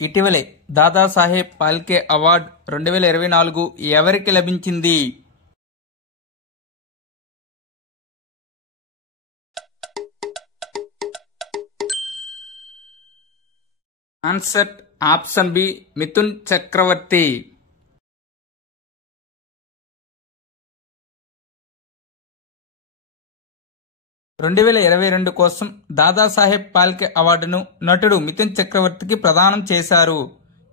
ఇటీవలే దాదాసాహెబ్ ఫాల్కే అవార్డు 2024 ఎవరికి లభించింది? ఆన్సర్ ఆప్షన్ బి మిథున్ చక్రవర్తి. 2022 కోసం దాదాసాహెబ్ ఫాల్కే అవార్డును నటుడు మిథున్ చక్రవర్తికి ప్రదానం చేశారు.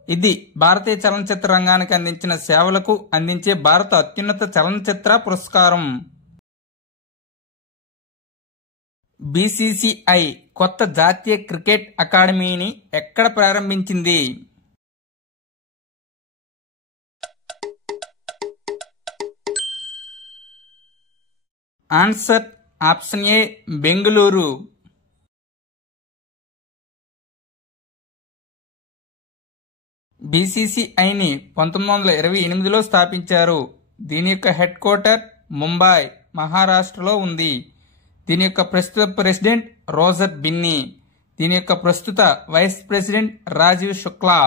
ఇది భారతీయ చలనచిత్ర రంగానికి అందించిన సేవలకు అందించే భారత అత్యున్నత చలనచిత్ర పురస్కారం. బీసీసీఐ కొత్త జాతీయ క్రికెట్ అకాడమీని ఎక్కడ ప్రారంభించింది? Answer option A Bengaluru. బీసీసీఐని 1928లో స్థాపించారు. దీని యొక్క హెడ్ క్వార్టర్ ముంబై, మహారాష్ట్రలో ఉంది. దీని యొక్క ప్రస్తుత ప్రెసిడెంట్ రోజర్ బిన్నీ. దీని యొక్క ప్రస్తుత వైస్ ప్రెసిడెంట్ రాజీవ్ శుక్లా.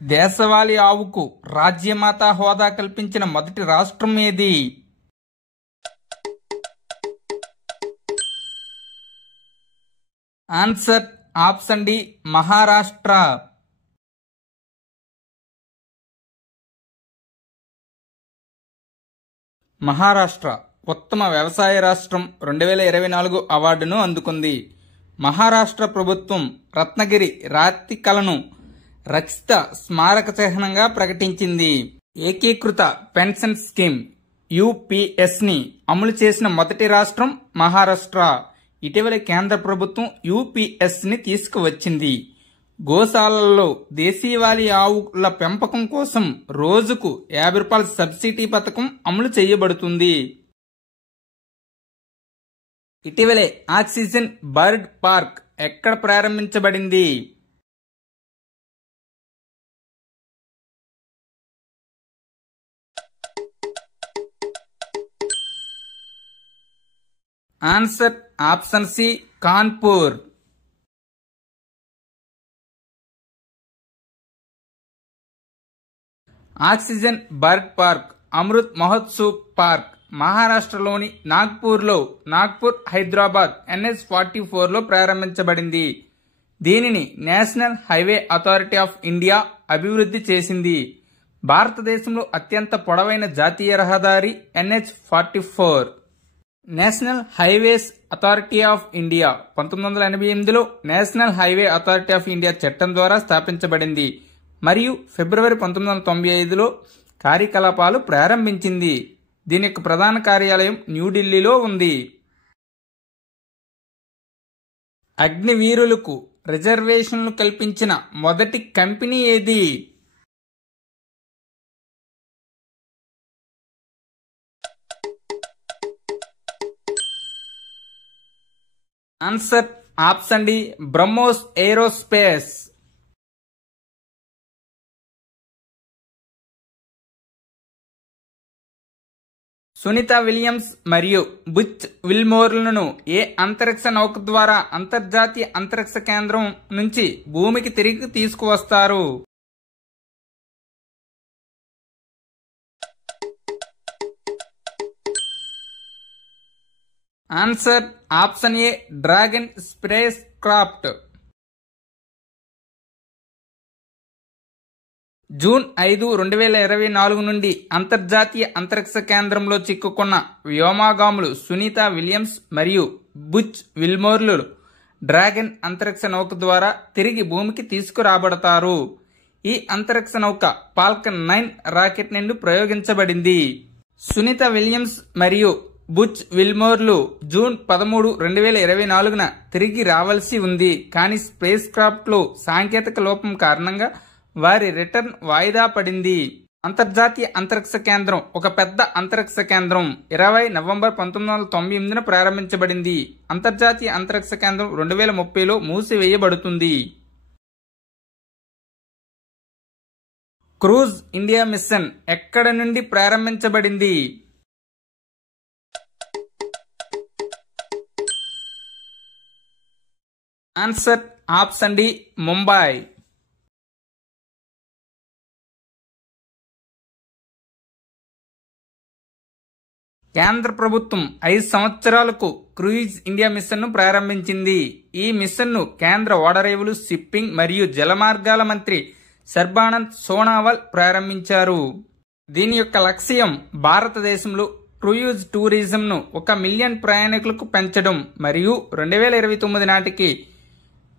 దేశవాళీ ఆవుకు రాజ్యమాత హోదా కల్పించిన మొదటి రాష్ట్రం ఏది? Answer option D Maharashtra. Maharashtra ఉత్తమ వ్యవసాయ రాష్ట్రం 2024 అవార్డును అందుకుంది. మహారాష్ట్ర ప్రభుత్వం రత్నగిరి రాతి కళను రచిత స్మారక చిహ్నంగా ప్రకటించింది. ఏకీకృత పెన్షన్ స్కీమ్ యూపీఎస్ ని అమలు చేసిన మొదటి రాష్ట్రం మహారాష్ట్ర. ఇటీవల కేంద్ర ప్రభుత్వం యూపీఎస్ ని తీసుకువచ్చింది. గోశాలల్లో దేశీవాళీ ఆవుల పెంపకం కోసం రోజుకు ₹50 సబ్సిడీ పథకం అమలు చేయబడుతుంది. ఇటీవలే ఆక్సిజన్ బర్డ్ పార్క్ ఎక్కడ ప్రారంభించబడింది? Answer option C Kanpur. Oxygen bird park Amrit Mahotsav park మహారాష్ట్రలోని నాగ్పూర్లో నాగ్పూర్ హైదరాబాద్ NH-44లో ప్రారంభించబడింది. దీనిని national highway authority of India అభివృద్ధి చేసింది. భారతదేశంలో అత్యంత పొడవైన జాతీయ రహదారి NH-44. National highways authority of India 1988లో national highway authority of India చట్టం ద్వారా స్థాపించబడింది మరియు ఫిబ్రవరి 1995లో కార్యకలాపాలు ప్రారంభించింది. దీని యొక్క ప్రధాన కార్యాలయం న్యూఢిల్లీలో ఉంది. అగ్నివీరులకు రిజర్వేషన్లు కల్పించిన మొదటి కంపెనీ ఏది? Answer option D BrahMos aerospace. Sunita Williams మరియు బుచ్ విల్మోర్లను ఏ అంతరిక్ష నౌక ద్వారా అంతర్జాతీయ అంతరిక్ష కేంద్రం నుంచి భూమికి తిరిగి తీసుకువస్తారు? ఆన్సర్ ఆప్షన్ ఏ డ్రాగన్ స్పేస్ క్రాఫ్ట్. జూన్ 5, 2024 నుండి అంతర్జాతీయ అంతరిక్ష కేంద్రంలో చిక్కుకున్న వ్యోమగాములు సునీత విలియమ్స్ మరియు బుచ్ విల్మోర్లు డ్రాగన్ అంతరిక్ష నౌక ద్వారా తిరిగి భూమికి తీసుకురాబడతారు. ఈ అంతరిక్ష నౌక ఫాల్కన్ 9 రాకెట్ నుండి ప్రయోగించబడింది. సునీత విలియమ్స్ మరియు బుచ్ విల్మోర్లు జూన్ 13, 2024న తిరిగి రావాల్సి ఉంది. కానీ స్పేస్ క్రాఫ్ట్ లో సాంకేతిక లోపం కారణంగా వారి రిటర్న్ వాయిదా పడింది. అంతర్జాతీయ అంతరిక్ష కేంద్రం ఒక పెద్ద అంతరిక్ష కేంద్రం. 20 నవంబర్ 1998న ప్రారంభించబడింది. అంతర్జాతీయ అంతరిక్ష కేంద్రం 2030లో మూసివేయబడుతుంది. క్రూజ్ ఇండియా మిషన్ ఎక్కడ నుండి ప్రారంభించబడింది? Answer option D Mumbai. కేంద్ర ప్రభుత్వం 5 సంవత్సరాలకు క్రూయిజ్ ఇండియా మిషన్ను ప్రారంభించింది. ఈ మిషన్ను కేంద్ర ఓడరేవులు, షిప్పింగ్ మరియు జలమార్గాల మంత్రి సర్బానంద్ సోనోవాల్ ప్రారంభించారు. దీని యొక్క లక్ష్యం భారతదేశంలో క్రూయిజ్ టూరిజంను 1 మిలియన్ ప్రయాణికులకు పెంచడం మరియు 2029 నాటికి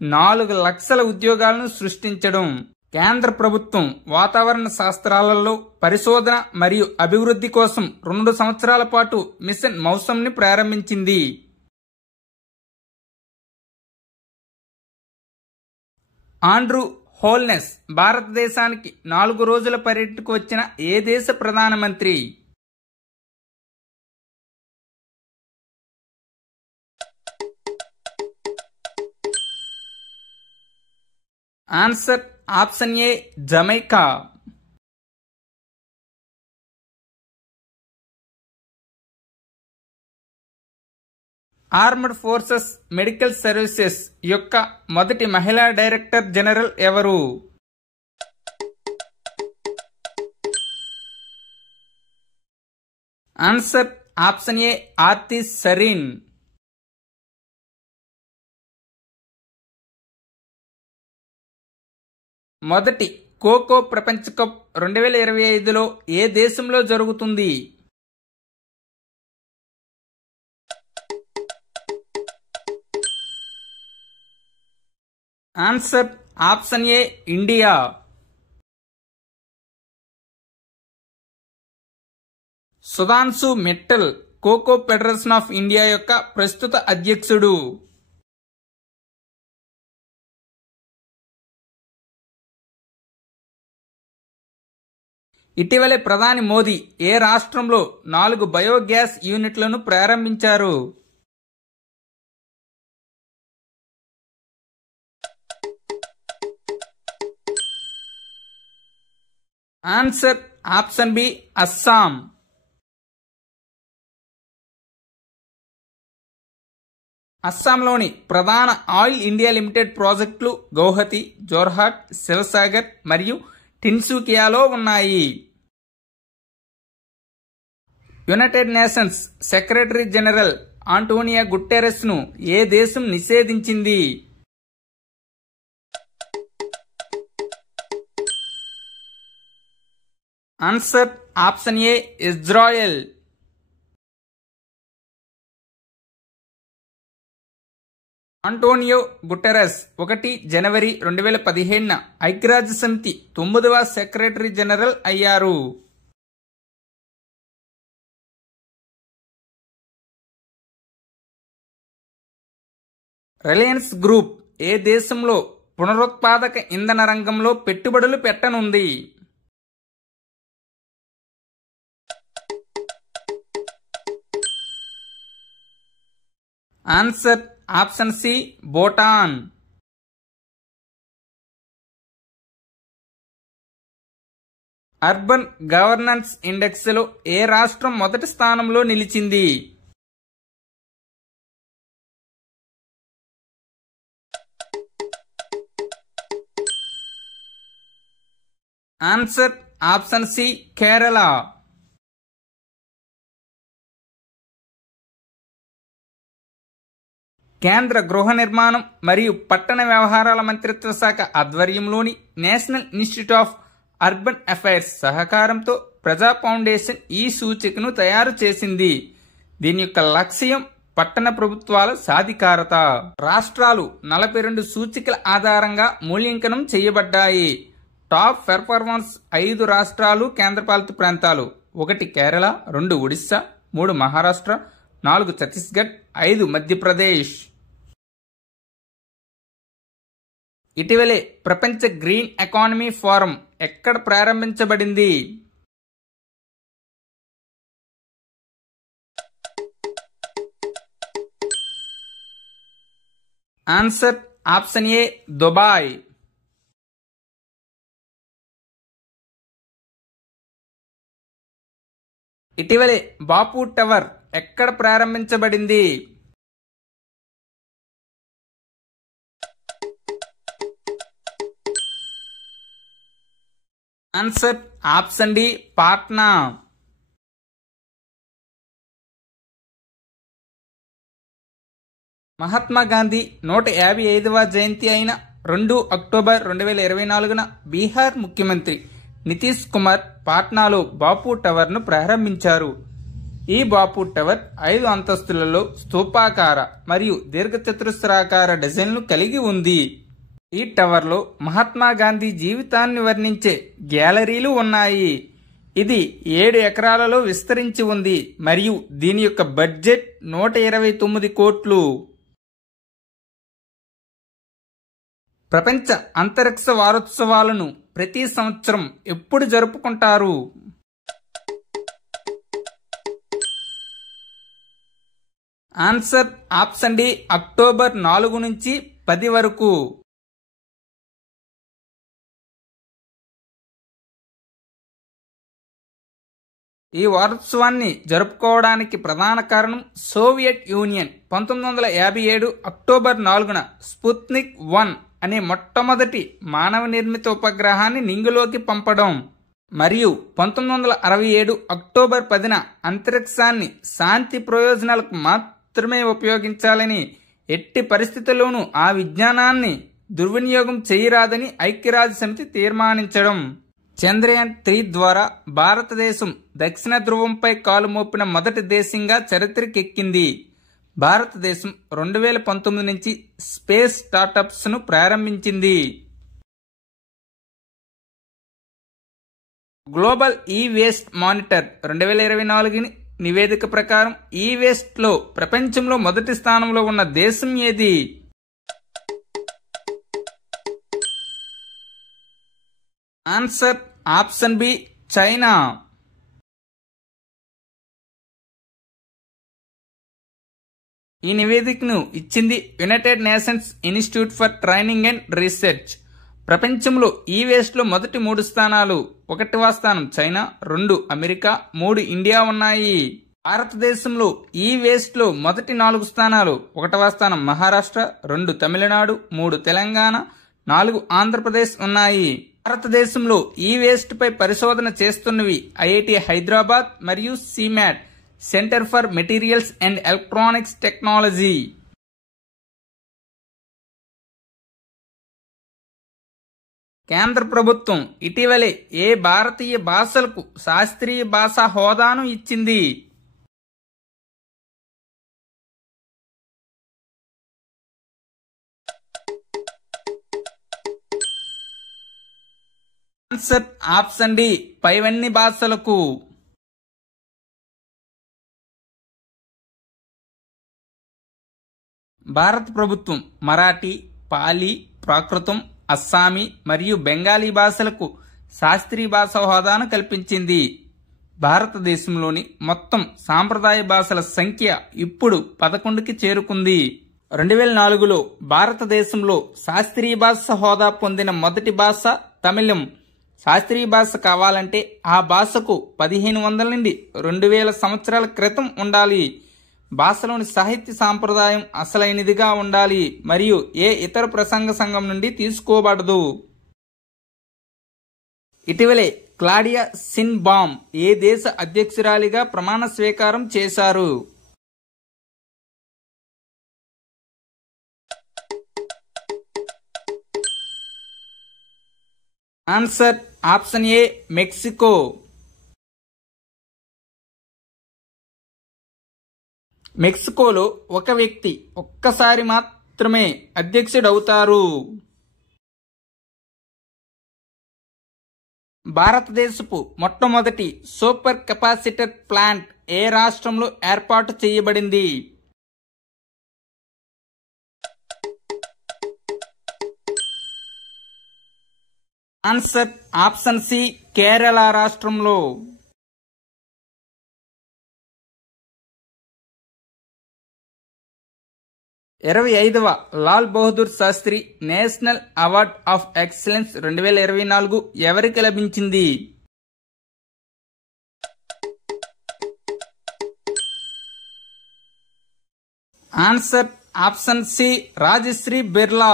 4 లక్షల ఉద్యోగాలను సృష్టించడం. కేంద్ర ప్రభుత్వం వాతావరణ శాస్త్రాలలో పరిశోధన మరియు అభివృద్ధి కోసం 2 సంవత్సరాల పాటు మిషన్ మౌసమ్ని ప్రారంభించింది. ఆండ్రూ హోల్నెస్ భారతదేశానికి 4 రోజుల పర్యటనకు వచ్చిన ఏ దేశ ప్రధానమంత్రి? ఆన్సర్ ఆప్షన్ ఏ Jamaica. Armed forces medical services యొక్క మొదటి మహిళా డైరెక్టర్ జనరల్ ఎవరు? ఆన్సర్ ఆప్షన్ ఏ ఆర్తి సరీన్. మొదటి ఖోఖో ప్రపంచ కప్ 2025లో ఏ దేశంలో జరుగుతుంది? Answer option A India. Sudhanshu Mittal kho kho federation of India యొక్క ప్రస్తుత అధ్యక్షుడు. ఇటీవలే ప్రధాని మోదీ ఏ రాష్ట్రంలో 4 బయోగ్యాస్ యూనిట్లను ప్రారంభించారు? Answer option B Assam. అస్సాంలోని ప్రధాన ఆయిల్ ఇండియా లిమిటెడ్ ప్రాజెక్టులు గౌహతి, జోర్హాట్, శివసాగర్ మరియు టిన్సుకియాలో ఉన్నాయి. United Nations secretary general Antonio Guterres ను ఏ దేశం నిషేధించింది? Answer option A Israel. Antonio Guterres 1 జనవరి 2015 ఐక్యరాజ్య సమితి 9వ సెక్రటరీ జనరల్ అయ్యారు. రిలయన్స్ గ్రూప్ ఏ దేశంలో పునరుత్పాదక ఇంధన రంగంలో పెట్టుబడులు పెట్టనుంది? Answer option C Bhutan. Urban governance index లో ఏ రాష్ట్రం మొదటి స్థానంలో నిలిచింది? Answer option C Kerala. కేంద్ర గృహ నిర్మాణం మరియు పట్టణ వ్యవహారాల మంత్రిత్వ శాఖ ఆధ్వర్యంలోని national institute of urban affairs సహకారంతో ప్రజా ఫౌండేషన్ ఈ సూచికను తయారు చేసింది. దీని యొక్క లక్ష్యం పట్టణ ప్రభుత్వాల సాధికారత. రాష్ట్రాలు 42 సూచికల ఆధారంగా మూల్యాంకనం చేయబడ్డాయి. టాప్ పెర్ఫార్మన్స్ 5 రాష్ట్రాలు, కేంద్రపాలిత ప్రాంతాలు. 1 కేరళ, 2 ఒడిశా, 3 మహారాష్ట్ర, 4 ఛత్తీస్గఢ్, 5 మధ్యప్రదేశ్. ఇటీవలే ప్రపంచ గ్రీన్ ఎకానమీ ఫోరం ఎక్కడ ప్రారంభించబడింది? Answer option A Dubai. ఇటీవలే బాపు టవర్ ఎక్కడ ప్రారంభించబడింది? Answer option D Patna. Mahatma Gandhi 155వ జయంతి అయిన 2 అక్టోబర్ 2024న బీహార్ ముఖ్యమంత్రి నితీష్ కుమార్ పాట్నాలో బాపు టవర్ను ప్రారంభించారు. ఈ బాపు టవర్ 5 అంతస్తులలో స్తూపాకార మరియు దీర్ఘచతురస్రాకార డిజైన్ను కలిగి ఉంది. ఈ టవర్లో మహాత్మా గాంధీ జీవితాన్ని వర్ణించే గ్యాలరీలు ఉన్నాయి. ఇది 7 ఎకరాలలో విస్తరించి ఉంది మరియు దీని యొక్క బడ్జెట్ 129 కోట్లు. ప్రపంచ అంతరిక్ష వారోత్సవాలను ప్రతి సంవత్సరం ఎప్పుడు జరుపుకుంటారు? ఆన్సర్ ఆప్షన్ డి అక్టోబర్ 4 నుంచి 10 వరకు. ఈ వారోత్సవాన్ని జరుపుకోవడానికి ప్రధాన కారణం సోవియట్ యూనియన్ 1957 అక్టోబర్ 4న స్పుత్నిక్ 1 అనే మొట్టమొదటి మానవ నిర్మిత ఉపగ్రహాన్ని నింగిలోకి పంపడం మరియు 1967 అక్టోబర్ 10న అంతరిక్షాన్ని శాంతి ప్రయోజనాలకు మాత్రమే ఉపయోగించాలని, ఎట్టి పరిస్థితుల్లోనూ ఆ విజ్ఞానాన్ని దుర్వినియోగం చేయరాదని ఐక్యరాజ్య సమితి తీర్మానించడం. చంద్రయాన్ 3 ద్వారా భారతదేశం దక్షిణ ధ్రువంపై కాలు మోపిన మొదటి దేశంగా చరిత్రకెక్కింది. భారతదేశం 2019 నుంచి స్పేస్ స్టార్టప్స్ ను ప్రారంభించింది. గ్లోబల్ ఈ వేస్ట్ మానిటర్ 2024 నివేదిక ప్రకారం ఈ వేస్ట్ లో ప్రపంచంలో మొదటి స్థానంలో ఉన్న దేశం ఏది? Answer option B China. ఈ నివేదికను ఇచ్చింది United Nations Institute for Training and Research. ప్రపంచంలో ఈ వేస్ట్ లో మొదటి 3 స్థానాలు 1వ స్థానం చైనా, 2 అమెరికా, 3 ఇండియా ఉన్నాయి. భారతదేశంలో ఈ వేస్ట్ లో మొదటి 4 స్థానాలు 1వ స్థానం మహారాష్ట్ర, 2 తమిళనాడు, 3 తెలంగాణ, 4 ఆంధ్రప్రదేశ్ ఉన్నాయి. భారతదేశంలో ఈ వేస్ట్ పై పరిశోధన చేస్తున్నవి ఐఐటి హైదరాబాద్ మరియు CMET centre for materials and electronics technology. కేంద్ర ప్రభుత్వం ఇటీవలే ఏ భారతీయ భాషలకు శాస్త్రీయ భాషా హోదాను ఇచ్చింది? ఆన్సర్ ఆప్షన్ డి పైవన్నీ భాషలకు. భారత ప్రభుత్వం మరాఠీ, పాలీ, ప్రాకృతం, అస్సామీ మరియు బెంగాలీ భాషలకు శాస్త్రీయ భాషా హోదాను కల్పించింది. భారతదేశంలోని మొత్తం సాంప్రదాయ భాషల సంఖ్య ఇప్పుడు 11కి చేరుకుంది. 2004లో భారతదేశంలో శాస్త్రీయ భాష హోదా పొందిన మొదటి భాష తమిళం. శాస్త్రీయ భాష కావాలంటే ఆ భాషకు 1500 నుండి 2000 సంవత్సరాల క్రితం ఉండాలి. భాషలోని సాహిత్య సాంప్రదాయం అసలైనదిగా ఉండాలి మరియు ఏ ఇతర ప్రసంగ సంఘం నుండి తీసుకోబడదు. ఇటీవలే క్లాడియా షైన్బామ్ ఏ దేశ అధ్యక్షురాలిగా ప్రమాణ స్వీకారం చేశారు? Answer option A Mexico. మెక్సికోలో ఒక వ్యక్తి ఒక్కసారి మాత్రమే అధ్యక్షుడవుతారు. భారతదేశపు మొట్టమొదటి సూపర్ కెపాసిటర్ ప్లాంట్ ఏ రాష్ట్రంలో ఏర్పాటు చేయబడింది? ఆన్సర్ ఆప్షన్ సి కేరళ రాష్ట్రంలో. ఇరవై 25వ Lal Bahadur Shastri national award of excellence 2024 ఎవరికి లభించింది? Answer option C Rajshree Birla.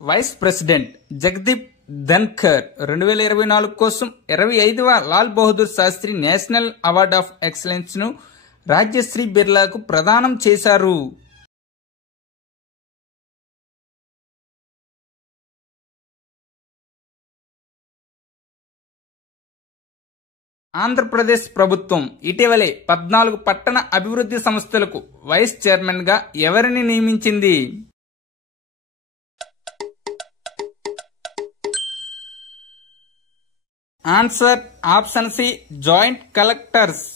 Vice president Jagdeep Dhankhar 2024 కోసం 25వ Lal Bahadur Shastri national award of excellence ను రాజ్యశ్రీ బిర్లాకు ప్రదానం చేశారు. ఆంధ్రప్రదేశ్ ప్రభుత్వం ఇటీవలే 14 పట్టణ అభివృద్ధి సంస్థలకు వైస్ చైర్మన్ గా ఎవరిని నియమించింది? Answer option C joint collectors.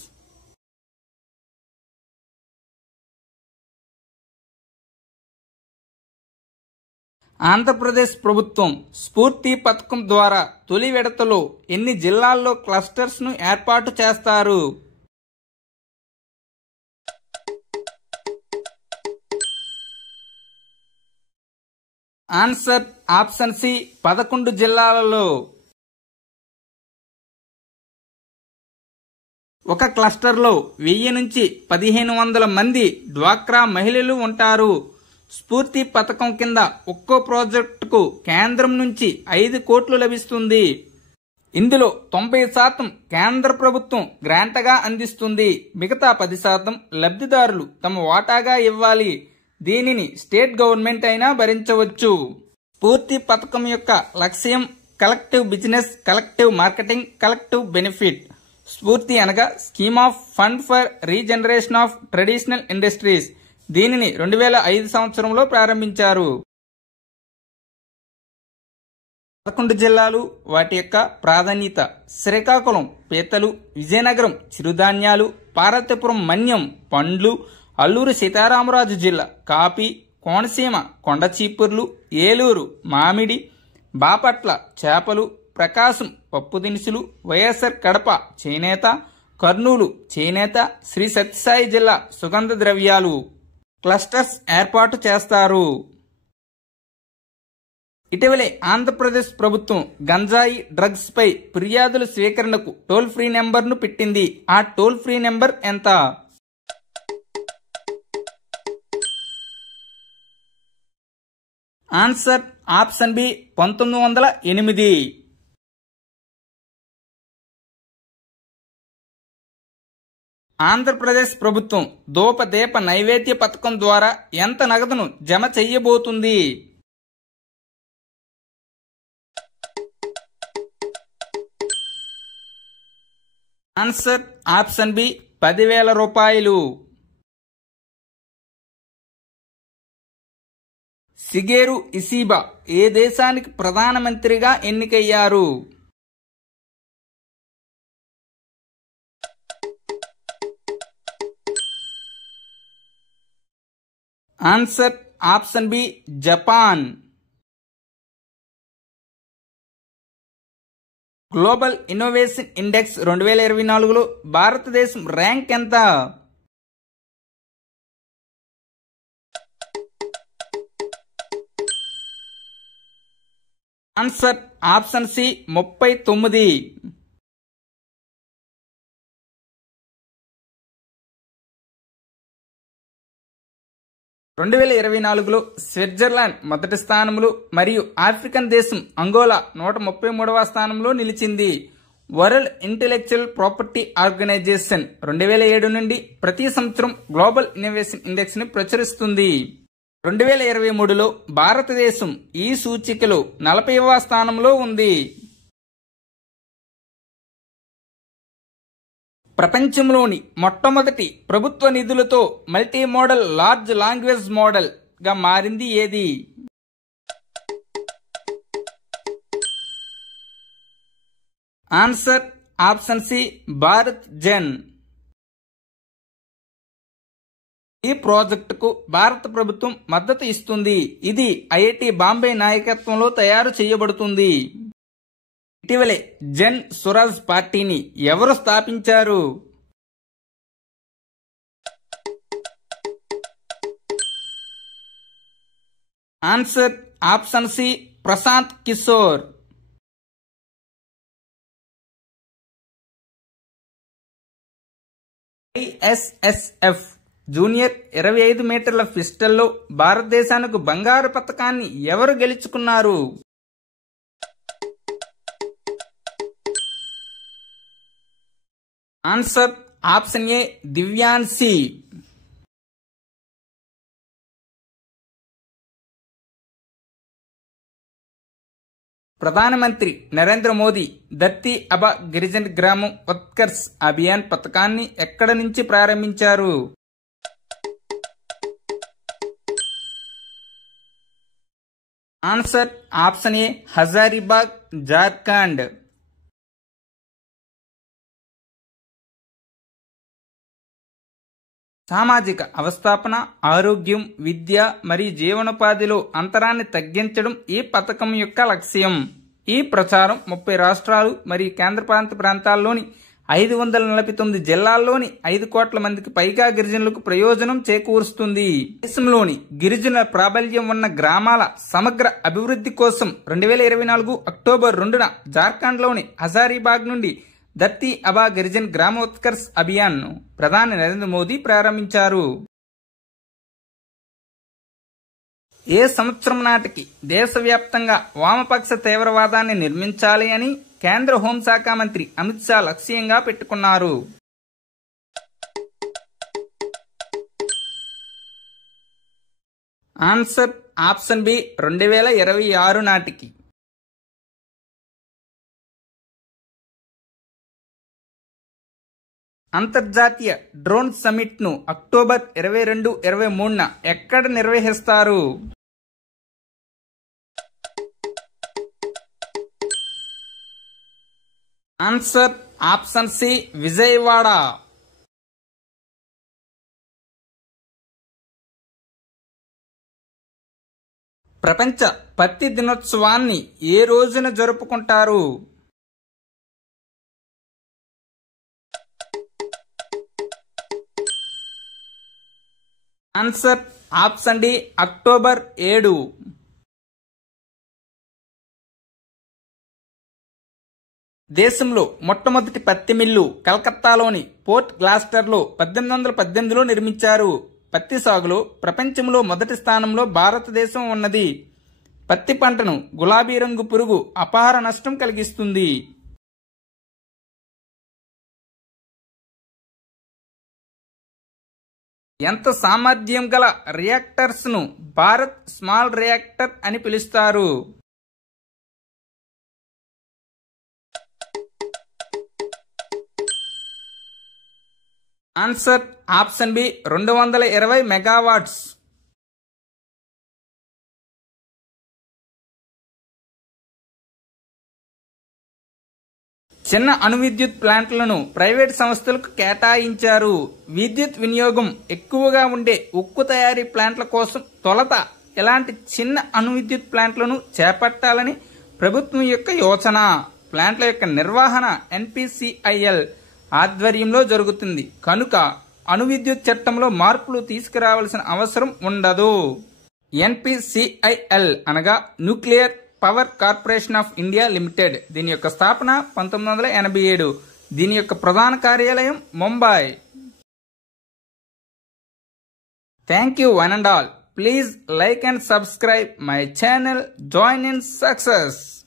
Andhra Pradesh ప్రభుత్వం స్ఫూర్తి పథకం ద్వారా తొలి విడతలో ఎన్ని జిల్లాల్లో క్లస్టర్స్ ను ఏర్పాటు చేస్తారు? ఆన్సర్ ఆప్షన్ సి 11 జిల్లాలలో. ఒక క్లస్టర్లో 1000 నుంచి 1500 మంది డ్వాక్రా మహిళలు ఉంటారు. స్ఫూర్తి పథకం కింద ఒక్కో ప్రాజెక్టుకు కేంద్రం నుంచి 5 కోట్లు లభిస్తుంది. ఇందులో 90% కేంద్ర ప్రభుత్వం గ్రాంట్గా అందిస్తుంది. మిగతా 10% లబ్ధిదారులు తమ వాటాగా ఇవ్వాలి. దీనిని స్టేట్ గవర్నమెంట్ అయినా భరించవచ్చు. స్ఫూర్తి పథకం యొక్క లక్ష్యం collective business, collective marketing, collective benefit. స్ఫూర్తి అనగా scheme of fund for regeneration of traditional industries. దీనిని 2005 సంవత్సరంలో ప్రారంభించారు. 11 జిల్లాలు, వాటి యొక్క ప్రాధాన్యత: శ్రీకాకుళం పీతలు, విజయనగరం చిరుధాన్యాలు, పార్వతీపురం మన్యం పండ్లు, అల్లూరు సీతారామరాజు జిల్లా కాఫీ, కోనసీమ కొండ చీపుర్లు, ఏలూరు మామిడి, బాపట్ల చేపలు, ప్రకాశం పప్పు దినుసులు, వైఎస్ఆర్ కడప చేనేత, కర్నూలు చేనేత, శ్రీ సత్యసాయి జిల్లా సుగంధ ద్రవ్యాలు. క్లస్టర్స్ ఏర్పాటు చేస్తారు. ఇటీవలే ఆంధ్రప్రదేశ్ ప్రభుత్వం గంజాయి డ్రగ్స్ పై ఫిర్యాదుల స్వీకరణకు టోల్ ఫ్రీ నెంబర్ను పెట్టింది. ఆ టోల్ ఫ్రీ నెంబర్ ఎంత? Answer option B 1908. ఆంధ్రప్రదేశ్ ప్రభుత్వం ధూపదీప నైవేద్య పథకం ద్వారా ఎంత నగదును జమ చెయ్యబోతుంది? ఆన్సర్ ఆప్షన్ బి 10,000 రూపాయలు. షిగేరు ఇషిబా ఏ దేశానికి ప్రధానమంత్రిగా ఎన్నికయ్యారు? Answer option B Japan. Global innovation index 2024లో భారతదేశం ర్యాంక్ ఎంత? Answer option C 39. 2024లో స్విట్జర్లాండ్ మొదటి స్థానంలో మరియు ఆఫ్రికన్ దేశం అంగోలా 133వ స్థానంలో నిలిచింది. వరల్డ్ ఇంటెలెక్చువల్ ప్రాపర్టీ ఆర్గనైజేషన్ 2007 నుండి ప్రతి సంవత్సరం గ్లోబల్ ఇన్నోవేషన్ ఇండెక్స్ ని ప్రచురిస్తుంది. 2023లో భారతదేశం ఈ సూచికలో 40వ స్థానంలో ఉంది. ప్రపంచంలోని మొట్టమొదటి ప్రభుత్వ నిధులతో multi modal large language model గా మారింది ఏది? ఆన్సర్ ఆప్షన్ సి భారత్ జెన్. ఈ ప్రాజెక్టుకు భారత ప్రభుత్వం మద్దతు ఇస్తుంది. ఇది ఐఐటి బాంబే నాయకత్వంలో తయారు చేయబడుతుంది. ఇటీవలే జన్ స్వరాజ్ పార్టీని ఎవరు స్థాపించారు? Answer option C Prashant Kishor. ISSF junior 25 మీటర్ల పిస్టల్లో భారతదేశానికి బంగారు పతకాన్ని ఎవరు గెలుచుకున్నారు? Answer option A Divyanshi. ప్రధానమంత్రి నరేంద్ర మోదీ ధర్తీ అబా గిరిజన గ్రామం ఉత్కర్ష్ అభియాన్ పథకాన్ని ఎక్కడ నుంచి ప్రారంభించారు? ఆన్సర్ ఆప్షన్ ఏ హజారీబాగ్, జార్ఖండ్. సామాజిక అవస్థాపన, ఆరోగ్యం, విద్య మరియు జీవనోపాధిలో అంతరాన్ని తగ్గించడం ఈ పథకం యొక్క లక్ష్యం. ఈ ప్రచారం 30 రాష్ట్రాలు మరియు కేంద్రపాలిత ప్రాంతాల్లోని 549 జిల్లాల్లోని 5 కోట్ల మందికి పైగా గిరిజనులకు ప్రయోజనం చేకూరుస్తుంది. దేశంలోని గిరిజనుల ప్రాబల్యం ఉన్న గ్రామాల సమగ్ర అభివృద్ధి కోసం 2024 అక్టోబర్ 2న జార్ఖండ్లోని హజారీబాగ్ నుండి ధర్తీ అబా గిరిజన్ గ్రామోత్కర్ష్ అభియాన్ ను ప్రధాని నరేంద్ర మోదీ ప్రారంభించారు. ఏ సంవత్సరం నాటికి దేశవ్యాప్తంగా వామపక్ష తీవ్రవాదాన్ని నిర్మించాలి అని కేంద్ర హోంశాఖ మంత్రి అమిత్ షా లక్ష్యంగా పెట్టుకున్నారు? ఆన్సర్ ఆప్షన్ బి 2026 నాటికి. అంతర్జాతీయ డ్రోన్ సమిట్ ను అక్టోబర్ 22, 23న ఎక్కడ నిర్వహిస్తారు? Answer option C Vijayawada. ప్రపంచ పత్తి దినోత్సవాన్ని ఏ రోజున జరుపుకుంటారు? Answer option D October 7. దేశంలో మొట్టమొదటి పత్తి మిల్లు కలకత్తాలోని పోర్ట్ గ్లాస్టర్లో 1818లో నిర్మించారు. పత్తి సాగులో ప్రపంచంలో మొదటి స్థానంలో భారతదేశం ఉన్నది. పత్తి పంటను గులాబీ రంగు పురుగు అపార నష్టం కలిగిస్తుంది. ఎంత సామర్థ్యం గల రియాక్టర్స్ ను భారత్ స్మాల్ రియాక్టర్ అని పిలుస్తారు? Answer option B 220 megawatts. చిన్న అణు విద్యుత్ ప్లాంట్లను ప్రైవేట్ సంస్థలకు కేటాయించారు. విద్యుత్ వినియోగం ఎక్కువగా ఉండే ఉక్కు తయారీ ప్లాంట్ల కోసం తొలుత ఎలాంటి చిన్న అణు విద్యుత్ ప్లాంట్లను చేపట్టాలని ప్రభుత్వం యొక్క యోచన. ప్లాంట్ల యొక్క నిర్వహణ NPCIL ఆధ్వర్యంలో జరుగుతుంది కనుక అణు విద్యుత్ చట్టంలో మార్పులు తీసుకురావాల్సిన అవసరం ఉండదు. NPCIL అనగా nuclear power corporation of India limited. దీని యొక్క స్థాపన 1987. దీని యొక్క ప్రధాన కార్యాలయం Mumbai. Thank you one and all. Please like and subscribe my channel. Join in success.